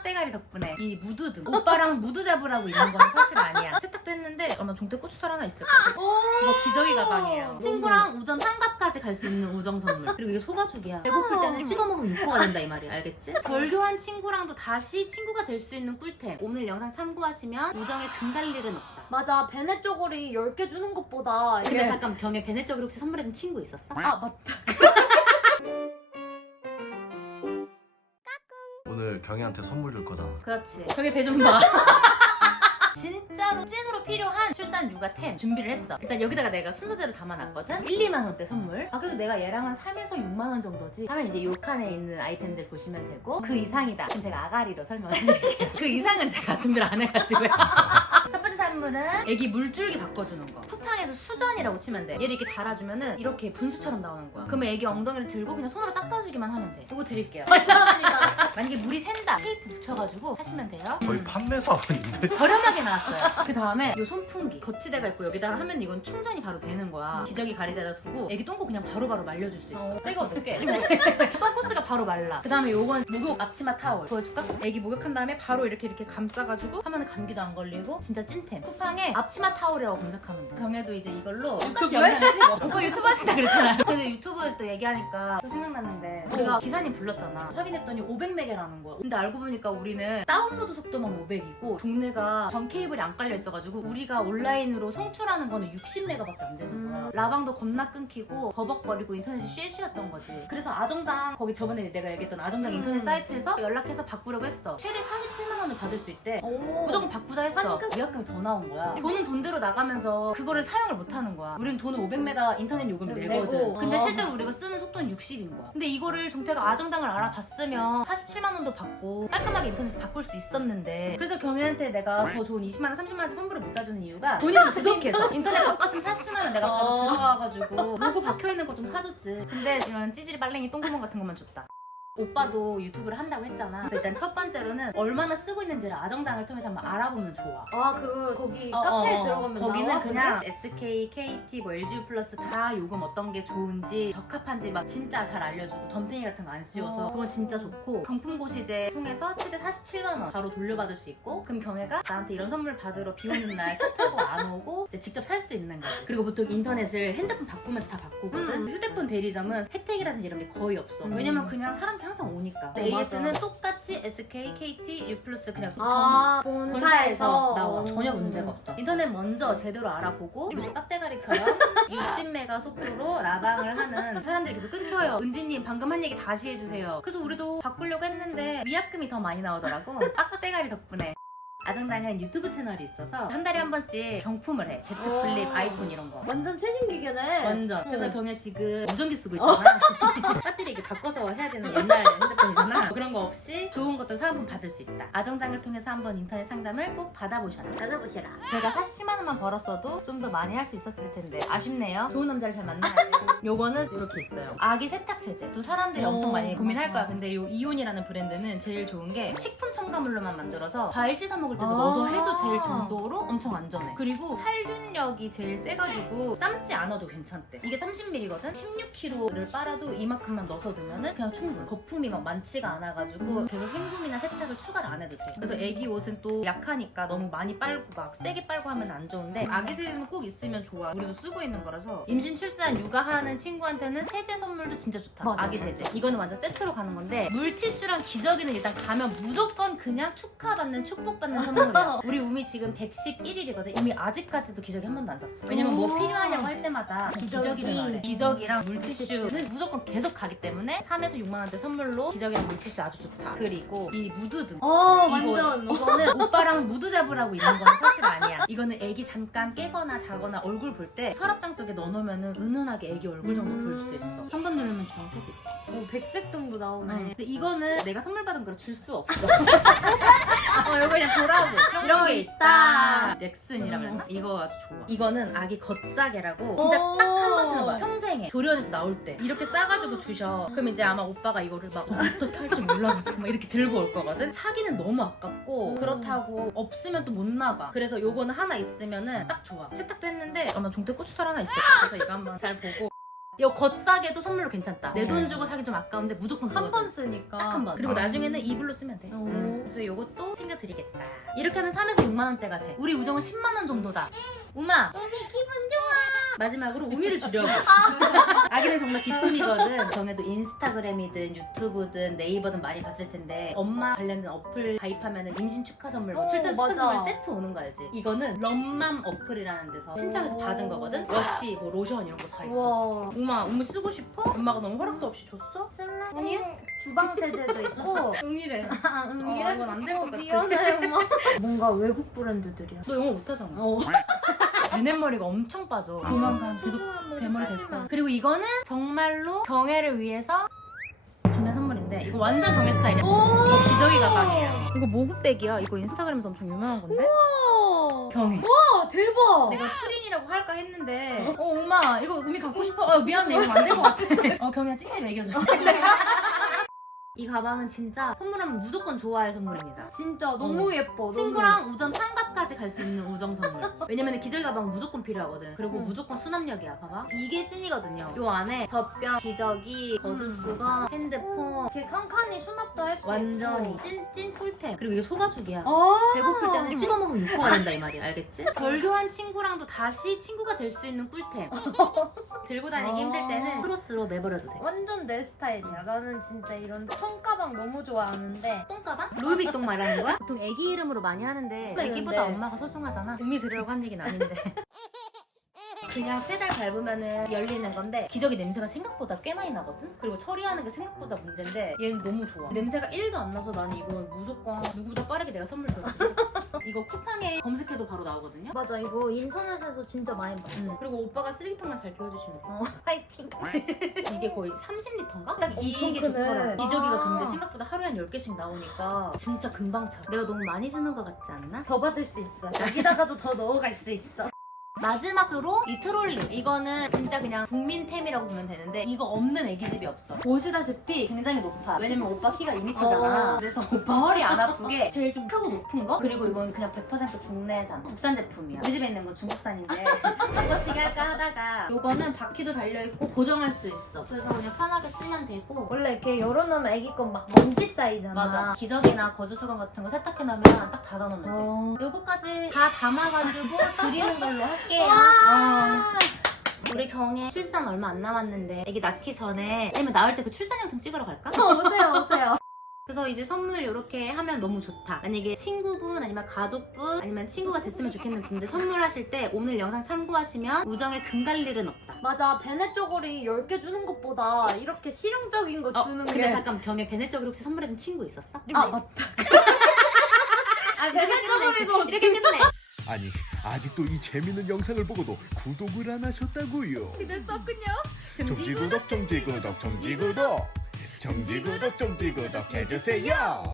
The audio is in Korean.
빡대가리 덕분에 이 무드 등 오빠랑 무드 잡으라고 입는 건 사실 아니야. 세탁도 했는데 아마 종태 고추털 하나 있을 거야. 이거 기저귀 가방이에요. 친구랑 우정 한갑까지 갈 수 있는 우정 선물. 그리고 이게 소가죽이야. 배고플 때는 씹어 먹으면 육포가 된다 이 말이야. 알겠지? 절교한 친구랑도 다시 친구가 될 수 있는 꿀템. 오늘 영상 참고하시면 우정에 등갈 일은 없다. 맞아. 베네 쪼고리 10개 주는 것보다 근데 이게 잠깐 병에 베네 쪽으로 혹시 선물해준 친구 있었어? 아 맞다 경희한테 선물 줄 거잖아. 그렇지. 저기 배 좀 봐. 진짜로 찐으로 필요한 출산 육아템 준비를 했어. 일단 여기다가 내가 순서대로 담아놨거든. 1, 2만 원대 선물. 아 그래도 내가 얘랑 한 3에서 6만 원 정도지. 하면 이제 요 칸에 있는 아이템들 보시면 되고 그 이상이다. 그럼 제가 아가리로 설명해드릴게요. 그 이상은 제가 준비를 안 해가지고요. 선물은 애기 물줄기 바꿔주는 거. 쿠팡에서 수전이라고 치면 돼. 얘를 이렇게 달아주면은 이렇게 분수처럼 나오는 거야. 그러면 애기 엉덩이를 들고 그냥 손으로 닦아주기만 하면 돼. 이거 드릴게요. 감사합니다 만약에 물이 샌다. 테이프 붙여가지고 하시면 돼요. 거의 판매 사원인데. 저렴하게 나왔어요. 그 다음에 이 손풍기 거치대가 있고 여기다가 하면 이건 충전이 바로 되는 거야. 기저귀 가리대다 두고 애기 똥꼬 그냥 바로바로 말려줄 수 있어. 새거든 꽤. 똥꼬스가 바로 말라. 그 다음에 요건 목욕 앞치마 타월 보여줄까? 애기 목욕한 다음에 바로 이렇게 이렇게 감싸가지고 하면 감기도 안 걸리고 진짜 찐템. 쿠팡에 앞치마 타월이라고 검색하면 돼. 경혜도 이제 이걸로 똑같이 영상을 찍어. 오빠 유튜브 하신다 그랬잖아요. 근데 유튜브에 또 얘기하니까 또 생각났는데 우리가 기사님 불렀잖아. 확인했더니 500메가라는 거야. 근데 알고 보니까 우리는 다운로드 속도만 500이고 동네가 전 케이블이 안 깔려 있어가지고 우리가 온라인으로 송출하는 거는 60메가밖에 안 되는 거야. 음. 라방도 겁나 끊기고 버벅거리고 인터넷이 쉐시였던 거지. 그래서 아정당 거기 저번에 내가 얘기했던 아정당 인터넷 음. 사이트에서 연락해서 바꾸려고 했어. 최대 47만 원을 받을 수 있대. 오. 무조건 바꾸자 했어. 환급? 위약금이 더 나온 거야. 돈은 돈대로 나가면서 그거를 사용을 못 하는 거야. 우리는 돈을 500메가 인터넷 요금을 내고. 내거든. 근데 어. 실제로 우리가 쓰는 속도는 60인 거야. 근데 이거를 정태가 아정당을 알아봤으면 47만 원도 받고 깔끔하게 인터넷에 바꿀 수 있었는데 그래서 경혜한테 내가 더 좋은 20만 원, 30만 원 선물을 못 사주는 이유가 돈이 좀 부족해서 인터넷 바꿨으면 47만 원 내가 바로 어. 들어가가지고 로고 박혀있는 거 좀 사줬지. 근데 이런 찌질이 빨랭이 똥구멍 같은 것만 줬다. 오빠도 유튜브를 한다고 했잖아. 그래서 일단 첫 번째로는 얼마나 쓰고 있는지를 아정당을 통해서 한번 알아보면 좋아. 아 그 거기 어, 카페에 어, 어. 들어가면 거기는 나와, 그냥 SK, KT, 뭐 LG 플러스 다 요금 어떤 게 좋은지 적합한지 막 진짜 잘 알려주고 덤탱이 같은 거 안 씌워서 어. 그건 진짜 좋고 경품 고시제 통해서 최대 47만 원 바로 돌려받을 수 있고 그럼 경혜가 나한테 이런 선물 받으러 비 오는 날 차 타고 안 오고 직접 살 수 있는 거지. 그리고 보통 인터넷을 핸드폰 바꾸면서 다 바꾸거든. 음. 휴대폰 대리점은 혜택이라든지 이런 게 거의 없어. 음. 왜냐면 그냥 사람들이 항상 오니까. 근데 어, AS는 맞아. 똑같이 SK, KT, U 플러스 그냥 전- 아 본사에서 본사에서. 나와. 어. 전혀 문제가 없어. 인터넷 먼저 제대로 알아보고 요즘 빡대가리처럼 60메가 속도로 라방을 하는 사람들이 계속 끊겨요. 은지님 방금 한 얘기 다시 해주세요. 그래서 우리도 바꾸려고 했는데 위약금이 더 많이 나오더라고. 빡대가리 덕분에 아정당은 유튜브 채널이 있어서 한 달에 한 번씩 경품을 해 Z 플립 오. 아이폰 이런 거 완전 최신 기계네 완전 그래서 어. 경혜 지금 무전기 쓰고 있잖아 배터리 이렇게 바꿔서 해야 되는 옛날 핸드폰이잖아 그런 거 없이 좋은 것들 사은품 받을 수 있다 아정당을 통해서 한번 인터넷 상담을 꼭 받아보셔라 찾아보시라 제가 47만 원만 벌었어도 좀 더 많이 할 수 있었을 텐데 아쉽네요. 좋은 남자를 잘 만나야 돼요. 요거는 이렇게 있어요. 아기 세탁 세제. 또 사람들이 오, 엄청 많이 고민할 거야. 근데 요 이온이라는 브랜드는 제일 좋은 게 식품 첨가물로만 만들어서 과일 씻어 먹을 때도 아. 넣어서 해도 될 정도로 엄청 안전해. 그리고 살균력이 제일 세가지고 삶지 않아도 괜찮대. 이게 30ml거든. 16kg를 빨아도 이만큼만 넣어서 두면은 그냥 충분. 거품이 막 많지가 않아가지고 음. 계속 헹굼이나 세탁을 추가를 안 해도 돼. 그래서 애기 옷은 또 약하니까 너무 많이 빨고 막 세게 빨고 하면 안 좋은데 아기 세제는 꼭 있으면 좋아. 우리도 쓰고 있는 거라서 임신 출산 육아하는 친구한테는 세제 선물도 진짜 좋다. 맞아. 아기 세제. 이거는 완전 세트로 가는 건데 물티슈랑 기저귀는 일단 가면 무조건 그냥 축하받는 축복받는 선물이야. 우리 우미 지금 111일이거든. 이미 아직까지도 기저귀 한 번도 안 샀어. 왜냐면 뭐 오. 필요하냐고 할 때마다 기저귀. 기저귀를 말해. 기저귀랑 물티슈는 무조건 계속 가기 때문에 3에서 6만 원대 선물로 기저귀랑 물티슈 아주 좋다. 그리고 이 무드등. 아 이거, 완전 이거는 오빠랑 무드 잡으라고 입는 건 사실 아니야. 이거는 애기 잠깐 깨거나 자거나 얼굴 볼 때 서랍장 속에 넣어놓으면 은은하게 애기 얼굴 정도 볼 수 있어. 한 번 누르면 주황색이. 어, 백색 정도 나오네 응. 근데 이거는 내가 선물 받은 거라 줄 수 없어. 어, 이거 그냥 보라고. 이런 게 있다. 넥슨이라 그랬나? 이거 아주 좋아. 이거는 아기 겉싸개라고 진짜 딱 한 번 쓰는 거야. 평생에. 조련에서 나올 때. 이렇게 싸가지고 주셔. 그럼 이제 아마 오빠가 이거를 막 어떻게 할지 몰라가지고 막 이렇게 들고 올 거거든? 사기는 너무 아깝고 음. 그렇다고 없으면 또 못 나가. 그래서 요거는 하나 있으면은 딱 좋아. 세탁도 했는데 아마 종태 고추털 하나 거야. 그래서 이거 한번 잘 보고 이거 겉싸게도 선물로 괜찮다. 내돈 음. 주고 사기 좀 아까운데 무조건 한 번. 쓰니까. 딱 한 번. 그리고 아. 나중에는 이불로 쓰면 돼. 오. 음. 그래서 요것도 챙겨드리겠다. 이렇게 하면 3에서 6만 원대가 돼. 우리 우정은 10만 원 정도다. 우마. 우미 기분 좋아. 마지막으로 우미를 주려고. 아기는 정말 기쁨이거든. 정해도 인스타그램이든 유튜브든 네이버든 많이 봤을 텐데 엄마 관련된 어플 가입하면 임신 축하 선물, 뭐 오, 출산 축하 맞아. 선물 세트 오는 거 알지? 이거는 럼맘 어플이라는 데서 신청해서 오. 받은 거거든. 워시, 뭐 로션 이런 거 다 있어. 우와. 우마, 우미 쓰고 싶어? 엄마가 너무 허락도 없이 줬어? 아니야? 주방 세제도 있고. 응이래. 아, 어, 이래? 이건 안될것 같아. 미안해, 엄마. 뭔가 외국 브랜드들이야. 너 영어 못하잖아. 어. 얘네 머리가 엄청 빠져. 아, 조만간 계속 대머리 될 거야. 그리고 이거는 정말로 경애를 위해서 준비한 선물인데 이거 완전 경애 스타일이야. 이거 기저귀 가방이에요. 이거 모구백이야. 이거 인스타그램에서 엄청 유명한 건데. 경애. 와, 대박. 내가 추린이라고 할까 했는데 어 우마 이거 우미 갖고 싶어. 아 미안해 이거 안 될 것 같아. 어 경애야 찌찌 먹여줘. 이 가방은 진짜 선물하면 무조건 좋아할 선물입니다. 진짜 너무 예뻐. 친구랑 우정 탕갑까지 갈 수 있는 우정 선물. 왜냐면 기저귀 가방은 무조건 필요하거든. 그리고 응. 무조건 수납력이야. 봐봐. 이게 찐이거든요. 요 안에 젖병, 기저귀, 거즈수건, 핸드폰 이렇게 칸칸이 수납도 할수 있고. 완전히 찐찐 꿀템. 그리고 이게 소가죽이야. 아. 배고플 때는 씹어 먹으면 육포가 된다 이 말이야. 알겠지? 절교한 친구랑도 다시 친구가 될 수 있는 꿀템. 들고 다니기 아. 힘들 때는 크로스로 매버려도 돼. 완전 내 스타일이야. 나는 진짜 이런 청가방 너무 좋아하는데. 똥가방? 루이비통 말하는 거야? 보통 애기 이름으로 많이 하는데 네, 애기보다 네. 엄마가 소중하잖아 의미 들으려고 한 얘기는 아닌데 그냥 페달 밟으면 열리는 건데 기저귀 냄새가 생각보다 꽤 많이 나거든? 그리고 처리하는 게 생각보다 문제인데 얘는 너무 좋아 냄새가 1도 안 나서 나는 이걸 무조건 누구보다 빠르게 내가 선물 줬어 이거 쿠팡에 검색해도 바로 나오거든요 맞아, 이거 인터넷에서 진짜 많이 봐. 음, 그리고 오빠가 쓰레기통만 잘 비워주시면 돼 어, 파이팅. 이게 거의 30리터인가? 딱 엄청 이게 크네. 좋더라. 기저귀가 아. 근데 생각보다 하루에 한 10개씩 나오니까 진짜 금방 차. 내가 너무 많이 주는 것 같지 않나? 더 받을 수 있어. 여기다가도 더 넣어갈 수 있어. 마지막으로 이 트롤리. 이거는 진짜 그냥 국민템이라고 보면 되는데 이거 없는 애기집이 없어. 보시다시피 굉장히 높아. 왜냐면 오빠 키가 2m잖아. 어. 그래서 오빠 허리 안 아프게 제일 좀 크고 높은 거? 그리고 이건 그냥 100% 국내산. 국산 제품이야. 우리 집에 있는 건 중국산인데 저거치기 할까 하다가 이거는 바퀴도 달려있고 고정할 수 있어. 그래서 그냥 편하게 쓰면 되고 원래 이렇게 열어놓으면 애기 건 막 먼지 쌓이잖아. 맞아. 기저귀나 거즈 수건 같은 거 세탁해놓으면 딱 닫아놓으면 돼. 어. 요거까지 다 담아가지고 드리는 걸로 할게 요. 와. 어. 우리 경혜 출산 얼마 안 남았는데 애기 낳기 전에 아니면 낳을 때 그 출산 영상 찍으러 갈까? 오세요, 오세요. 그래서 이제 선물 이렇게 하면 너무 좋다. 만약에 친구분 아니면 가족분 아니면 친구가 됐으면 좋겠는 분들 선물하실 때 오늘 영상 참고하시면 우정에 금갈 일은 없다. 맞아, 베네 쪼고리 10개 주는 것보다 이렇게 실용적인 거 어, 주는 근데 게. 잠깐 경혜 베네적으로 혹시 선물해준 친구 있었어? 아, 맞다. 아, 베네 쪼고리도 이렇게 끝내. 아니 아직도 이 재밌는 영상을 보고도 구독을 안 하셨다고요? 됐었군요. 정지구독 정지구독 정지구독 정지구독 정지구독 해주세요